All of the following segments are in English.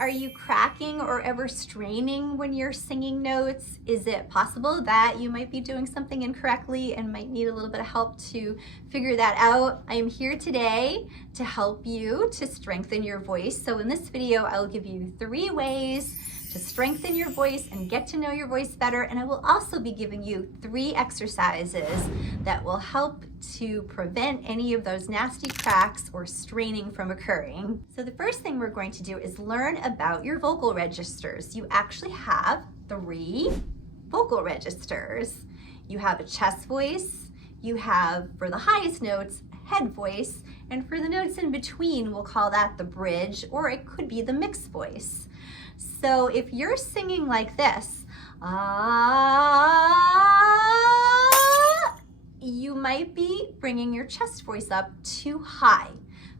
Are you cracking or ever straining when you're singing notes? Is it possible that you might be doing something incorrectly and might need a little bit of help to figure that out? I am here today to help you to strengthen your voice. So in this video, I'll give you 3 ways to strengthen your voice and get to know your voice better. And I will also be giving you 3 exercises that will help to prevent any of those nasty cracks or straining from occurring. So the first thing we're going to do is learn about your vocal registers. You actually have 3 vocal registers. You have a chest voice, you have, for the highest notes, head voice, and for the notes in between, we'll call that the bridge, or it could be the mixed voice. So if you're singing like this, you might be bringing your chest voice up too high.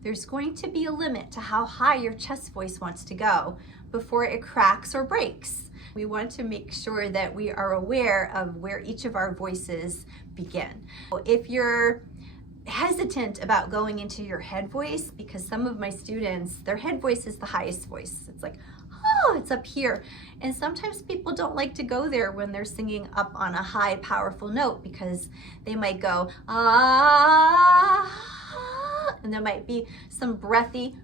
There's going to be a limit to how high your chest voice wants to go before it cracks or breaks. We want to make sure that we are aware of where each of our voices begin. If you're hesitant about going into your head voice, because some of my students, their head voice is the highest voice. It's like, oh, it's up here. And sometimes people don't like to go there when they're singing up on a high, powerful note, because they might go, and there might be some breathy,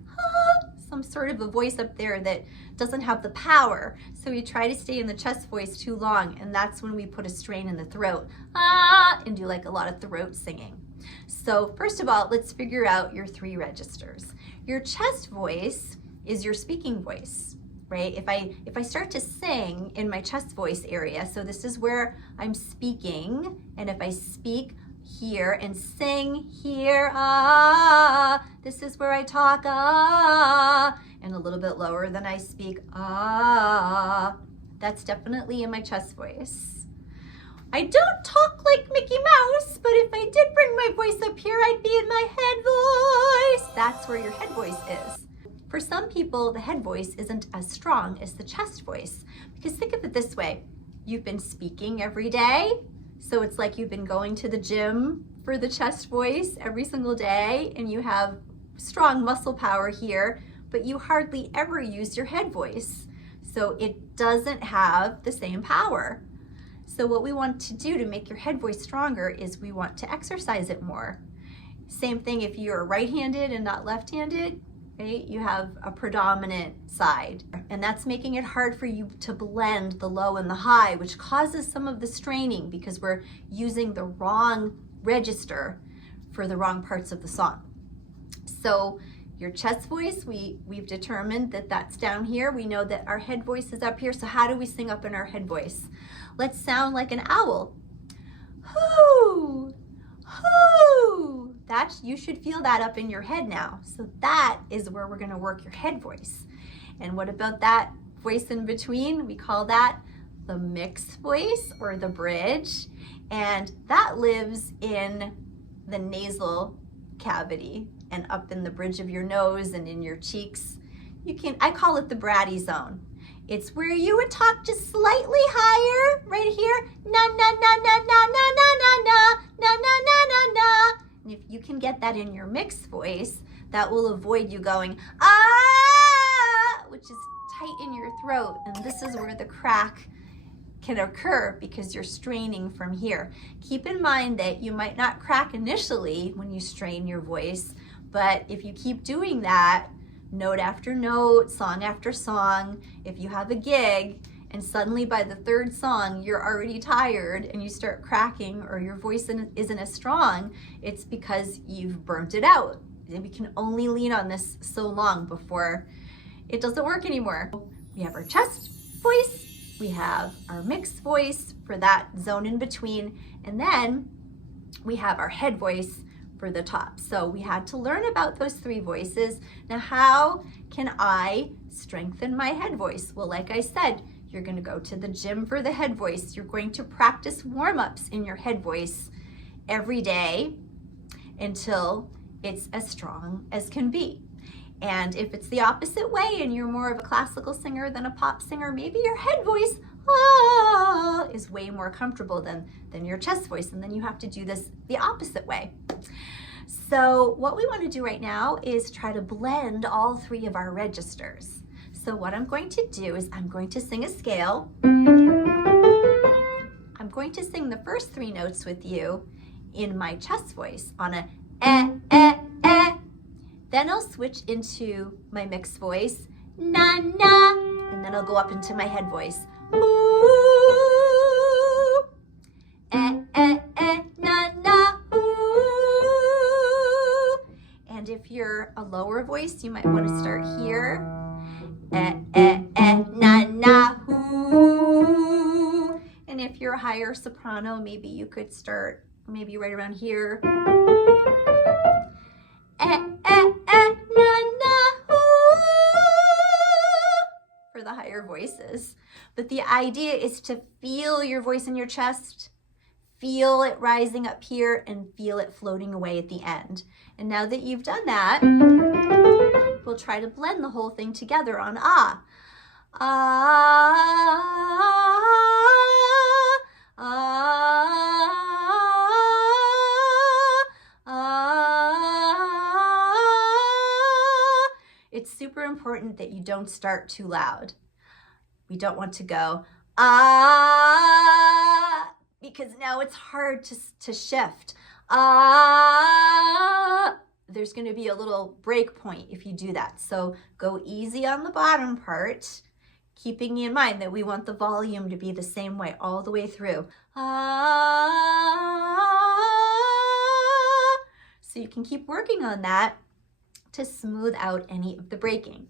some sort of a voice up there that doesn't have the power. So we try to stay in the chest voice too long, and that's when we put a strain in the throat, and do like a lot of throat singing. So first of all, let's figure out your 3 registers. Your chest voice is your speaking voice, right? If I start to sing in my chest voice area, so this is where I'm speaking, and if I speak here and sing here, this is where I talk, and a little bit lower than I speak, that's definitely in my chest voice. I don't talk like Mickey Mouse, but if I did bring my voice up here, I'd be in my head voice. That's where your head voice is. For some people, the head voice isn't as strong as the chest voice, because think of it this way. You've been speaking every day, so it's like you've been going to the gym for the chest voice every single day, and you have strong muscle power here, but you hardly ever use your head voice. So it doesn't have the same power. So what we want to do to make your head voice stronger is we want to exercise it more. Same thing if you're right-handed and not left-handed, right? You have a predominant side, and that's making it hard for you to blend the low and the high, which causes some of the straining because we're using the wrong register for the wrong parts of the song. So your chest voice, we've determined that that's down here. We know that our head voice is up here. So how do we sing up in our head voice? Let's sound like an owl. Hoo, hoo. You should feel that up in your head now. So that is where we're gonna work your head voice. And what about that voice in between? We call that the mixed voice or the bridge. And that lives in the nasal cavity and up in the bridge of your nose and in your cheeks. I call it the bratty zone. It's where you would talk just slightly higher, right here, na na na na na na na na na na na na na na. And if you can get that in your mixed voice, that will avoid you going which is tight in your throat, and this is where the crack can occur because you're straining from here. Keep in mind that you might not crack initially when you strain your voice, but if you keep doing that, note after note, song after song, if you have a gig and suddenly by the 3rd song you're already tired and you start cracking or your voice isn't as strong, it's because you've burnt it out. And we can only lean on this so long before it doesn't work anymore. We have our chest voice, we have our mixed voice for that zone in between, and then we have our head voice for the top. So we had to learn about those 3 voices. Now, how can I strengthen my head voice? Well, like I said, you're gonna go to the gym for the head voice. You're going to practice warm-ups in your head voice every day until it's as strong as can be. And if it's the opposite way and you're more of a classical singer than a pop singer, maybe your head voice is way more comfortable than your chest voice, and then you have to do this the opposite way. So what we want to do right now is try to blend all 3 of our registers. So what I'm going to do is I'm going to sing a scale. I'm going to sing the first 3 notes with you in my chest voice on a eh, eh, eh. Then I'll switch into my mixed voice, na, na, and then I'll go up into my head voice, ooh, eh, eh, eh, na, na, ooh. And if you're a lower voice, you might want to start here, eh, eh, eh, na, na, ooh. And if you're a higher soprano, maybe you could start maybe right around here, eh, eh, eh, na, na, ooh, for the higher voices. But the idea is to feel your voice in your chest, feel it rising up here, and feel it floating away at the end. And now that you've done that, we'll try to blend the whole thing together on ah. Ah, ah, ah. It's super important that you don't start too loud. We don't want to go, ah, because now it's hard to shift. Ah, there's going to be a little break point if you do that. So go easy on the bottom part, keeping in mind that we want the volume to be the same way all the way through. Ah, so you can keep working on that to smooth out any of the breaking.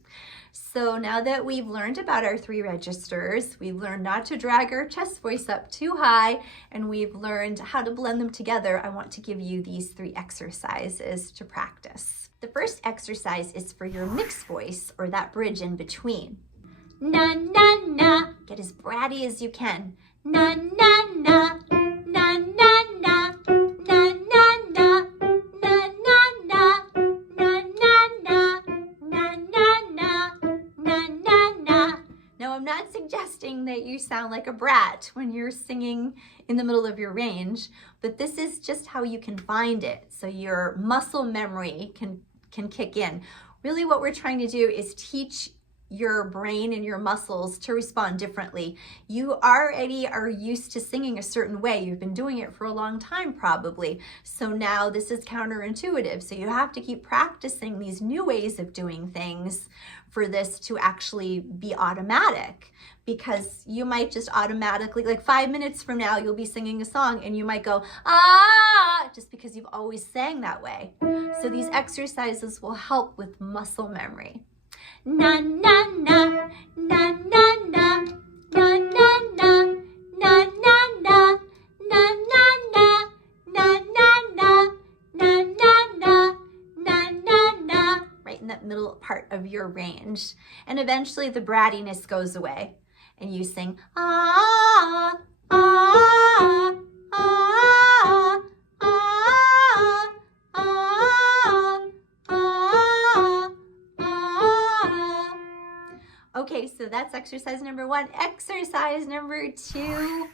So now that we've learned about our 3 registers, we've learned not to drag our chest voice up too high, and we've learned how to blend them together, I want to give you these 3 exercises to practice. The first exercise is for your mixed voice, or that bridge in between. Na, na, na. Get as bratty as you can. Na, na, na. Na, na, na. Na, na, na. Na, na, na. Na, na, na. Na, na, na. Na, na, na. Now, I'm not suggesting that you sound like a brat when you're singing in the middle of your range, but this is just how you can find it, so your muscle memory can kick in. Really, what we're trying to do is teach your brain and your muscles to respond differently. You already are used to singing a certain way. You've been doing it for a long time probably. So now this is counterintuitive. So you have to keep practicing these new ways of doing things for this to actually be automatic, because you might just automatically, like 5 minutes from now, you'll be singing a song and you might go, ah, just because you've always sang that way. So these exercises will help with muscle memory. Na, na, na, na, na, na, na, na, na, na, na, na, na, na, na, na, na, na, na, na, right in that middle part of your range. And eventually the brattiness goes away and you sing, ah, ah, ah, ah, ah, ah. Okay, so that's exercise number 1. Exercise number 2,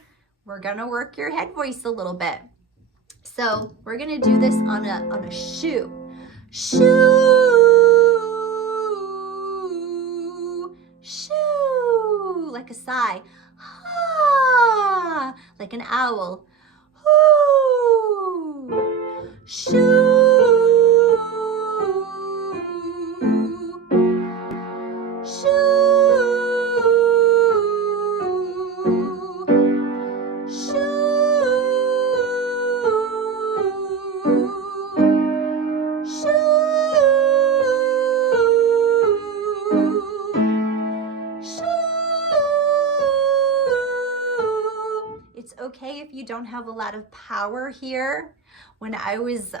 we're gonna work your head voice a little bit. So we're gonna do this on a shoe. Shoo, shoo, like a sigh. Ah, like an owl. Hoo, shoo. It's okay if you don't have a lot of power here. When I was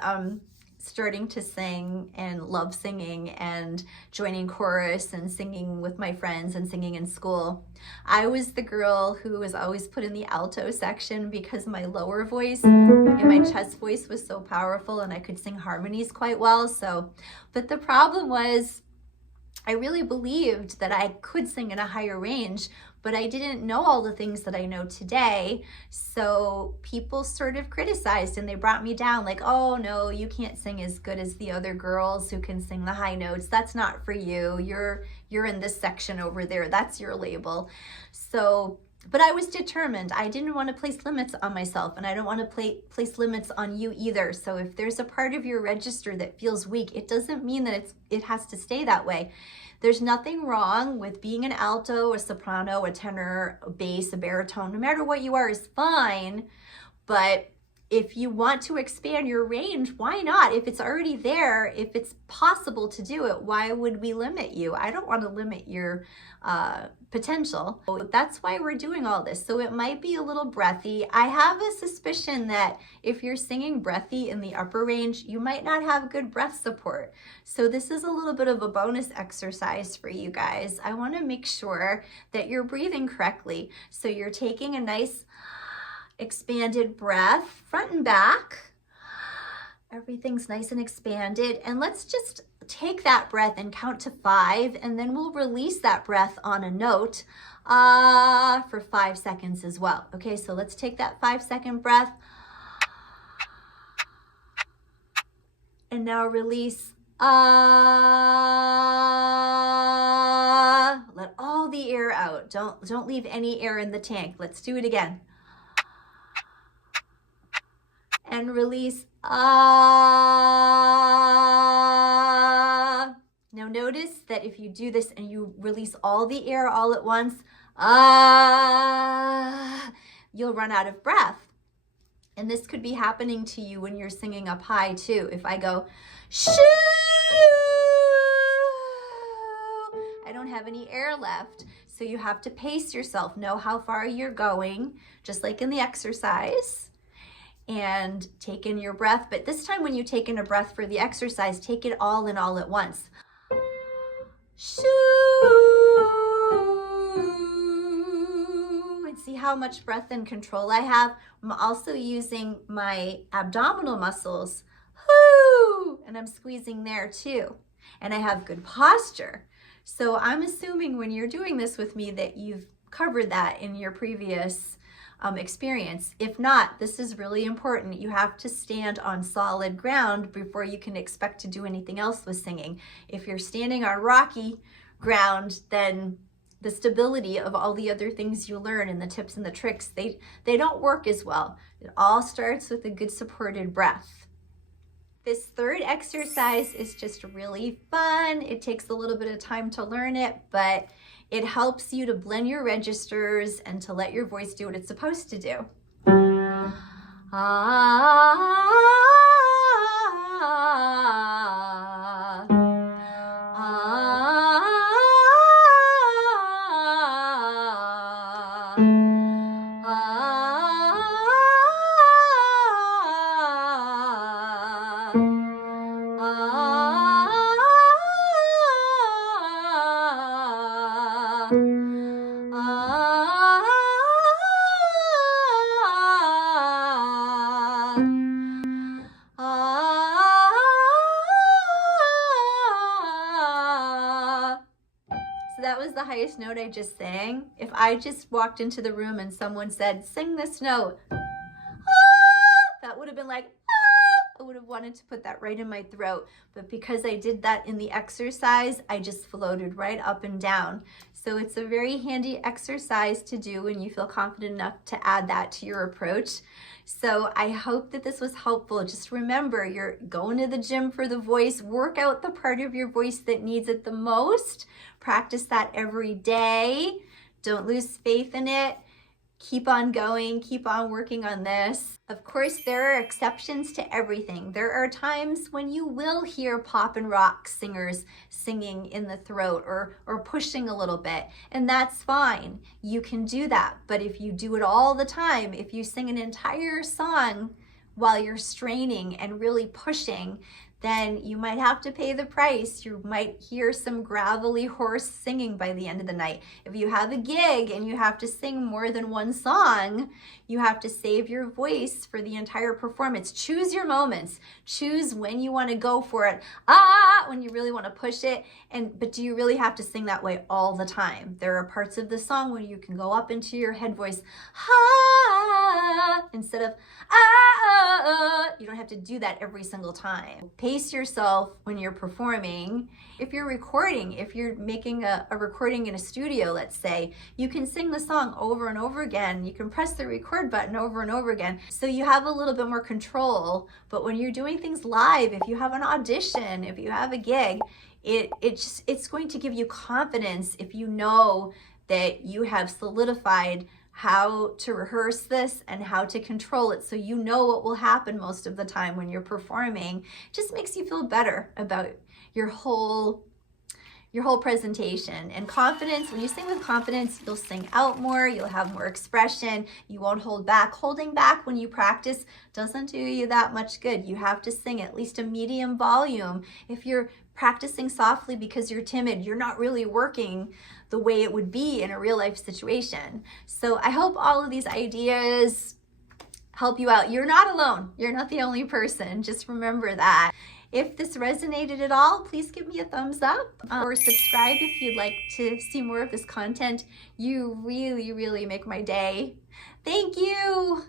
starting to sing and love singing and joining chorus and singing with my friends and singing in school, I was the girl who was always put in the alto section because my lower voice and my chest voice was so powerful and I could sing harmonies quite well. But the problem was I really believed that I could sing in a higher range, but I didn't know all the things that I know today. So people sort of criticized and they brought me down like, oh no, you can't sing as good as the other girls who can sing the high notes. That's not for you. You're you're in this section over there. That's your label. So, but I was determined. I didn't want to place limits on myself, and I don't want to place limits on you either. So if there's a part of your register that feels weak, it doesn't mean that it has to stay that way. There's nothing wrong with being an alto, a soprano, a tenor, a bass, a baritone. No matter what you are is fine. But if you want to expand your range, why not? If it's already there, if it's possible to do it, why would we limit you? I don't want to limit your potential. That's why we're doing all this. So it might be a little breathy. I have a suspicion that if you're singing breathy in the upper range, you might not have good breath support. So this is a little bit of a bonus exercise for you guys. I want to make sure that you're breathing correctly. So you're taking a nice expanded breath, front and back. Everything's nice and expanded. And let's just take that breath and count to 5, and then we'll release that breath on a note for 5 seconds as well. Okay, so let's take that 5-second breath. And now release. Let all the air out. Don't leave any air in the tank. Let's do it again. And release. Now notice that if you do this and you release all the air all at once, you'll run out of breath. And this could be happening to you when you're singing up high too. If I go, shoo, I don't have any air left. So you have to pace yourself, know how far you're going, just like in the exercise. And take in your breath, but this time when you take in a breath for the exercise, take it all in all at once. Shoo! And see how much breath and control I have? I'm also using my abdominal muscles. Whoo! And I'm squeezing there too. And I have good posture. So I'm assuming when you're doing this with me that you've covered that in your previous experience. If not, this is really important. You have to stand on solid ground before you can expect to do anything else with singing. If you're standing on rocky ground, then the stability of all the other things you learn and the tips and the tricks, they don't work as well. It all starts with a good supported breath. This third exercise is just really fun. It takes a little bit of time to learn it, but it helps you to blend your registers and to let your voice do what it's supposed to do. That was the highest note I just sang. If I just walked into the room and someone said, sing this note, that would have been like, I would have wanted to put that right in my throat. But because I did that in the exercise, I just floated right up and down. So it's a very handy exercise to do when you feel confident enough to add that to your approach. So I hope that this was helpful. Just remember, you're going to the gym for the voice. Work out the part of your voice that needs it the most. Practice that every day. Don't lose faith in it. Keep on going, keep on working on this. Of course, there are exceptions to everything. There are times when you will hear pop and rock singers singing in the throat or pushing a little bit, and that's fine. You can do that. But if you do it all the time, if you sing an entire song while you're straining and really pushing, then you might have to pay the price. You might hear some gravelly, hoarse singing by the end of the night. If you have a gig and you have to sing more than one song, you have to save your voice for the entire performance. Choose your moments. Choose when you want to go for it. When you really want to push it. But do you really have to sing that way all the time? There are parts of the song where you can go up into your head voice, instead of, you don't have to do that every single time. Pace pace yourself when you're performing. If you're recording, if you're making a recording in a studio, let's say, you can sing the song over and over again. You can press the record button over and over again. So you have a little bit more control. But when you're doing things live, if you have an audition, if you have a gig, it's going to give you confidence if you know that you have solidified how to rehearse this and how to control it, so you know what will happen most of the time when you're performing. It just makes you feel better about your whole presentation. And confidence, when you sing with confidence, you'll sing out more, you'll have more expression, you won't hold back. Holding back when you practice doesn't do you that much good. You have to sing at least a medium volume. If you're practicing softly because you're timid, you're not really working the way it would be in a real life situation. So I hope all of these ideas help you out. You're not alone. You're not the only person. Just remember that. If this resonated at all, please give me a thumbs up or subscribe if you'd like to see more of this content. You really, really make my day. Thank you.